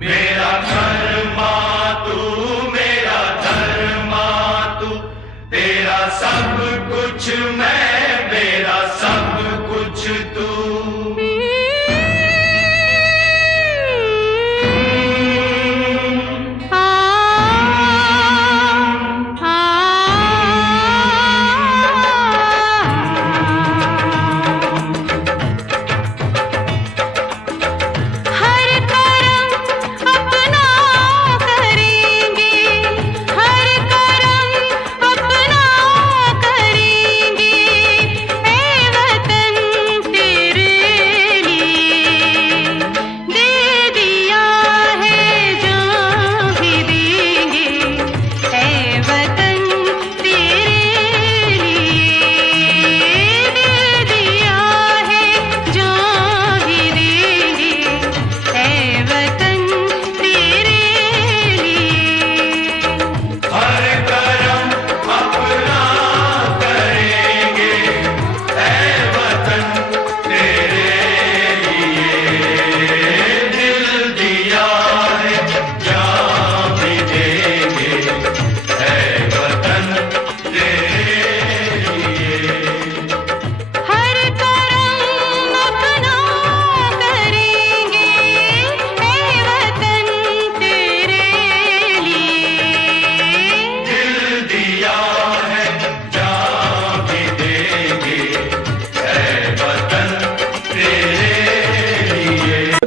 मेरा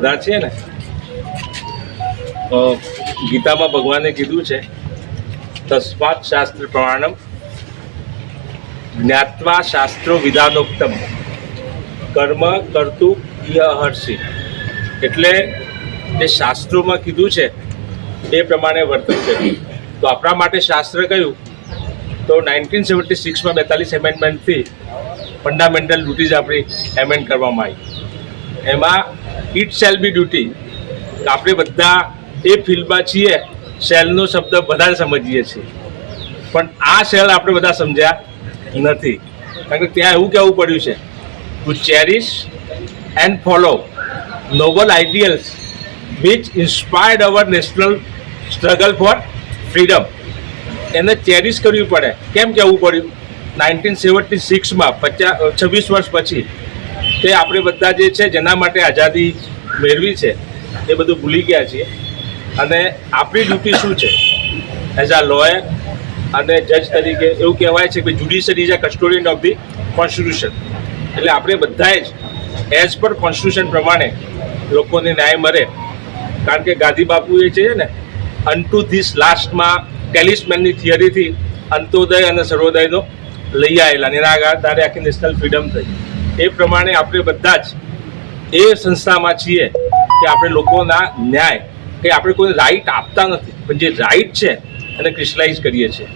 બધા છે ને ગીતામાં ભગવાને કીધું છે, તસ્માત શાસ્ત્ર પ્રમાણમ જ્ઞાત્વા શાસ્ત્રો વિધાનોક્તમ. કર્મ કરતું યહર્ષિ. એટલે જે શાસ્ત્રોમાં કીધું છે, એ પ્રમાણે વર્તન કર્યું. તો આપણા માટે શાસ્ત્ર કયું? તો નાઇન્ટીન સેવન્ટી સિક્સમાં બેતાલીસ એમેન્ડમેન્ટથી ફંડામેન્ટલ ડ્યુટીઝ આપણી એમેન્ડ કરવામાં આવી. એમાં ઇટ શેલ બી ડ્યુટી આપણે બધા એ ફિલ્ડમાં છીએ, શેલનો શબ્દ વધારે સમજીએ છીએ. પણ આ શેલ આપણે બધા સમજ્યા નથી. કારણ કે ત્યાં એવું કહેવું પડ્યું છે to cherish and follow noble ideals which inspired our national struggle for freedom એને ચેરિશ કરવી પડે. કેમ કહેવું પડ્યું? નાઇન્ટીન સેવન્ટી સિક્સમાં પચાસ, છવ્વીસ વર્ષ પછી તે આપણે બધા જે છે, જેના માટે આઝાદી મેળવી છે, એ બધું ભૂલી ગયા છીએ. અને આપણી ડ્યુટી શું છે? એઝ આ લોયર અને જજ તરીકે એવું કહેવાય છે કે judiciary is a custodian of the constitution એટલે આપણે બધાએ જ એઝ પર કોન્સ્ટિટ્યુશન પ્રમાણે લોકોને ન્યાય મળે. કારણ કે ગાંધી બાપુએ છે ને અનટુ ધીસ લાસ્ટમાં ટેલિસમેનની થિયરીથી અંત્યોદય અને સર્વોદયનો લઈ આવેલા અને આધારે આખી નેશનલ ફ્રીડમ થઈ. એ પ્રમાણે આપણે બધા જ એ સંસ્થામાં છીએ કે આપણે લોકોના ન્યાય, કે આપણે કોઈ રાઈટ આપતા નથી. પણ જે રાઈટ છે, એને ક્રિસ્ટલાઇઝ કરીએ છીએ.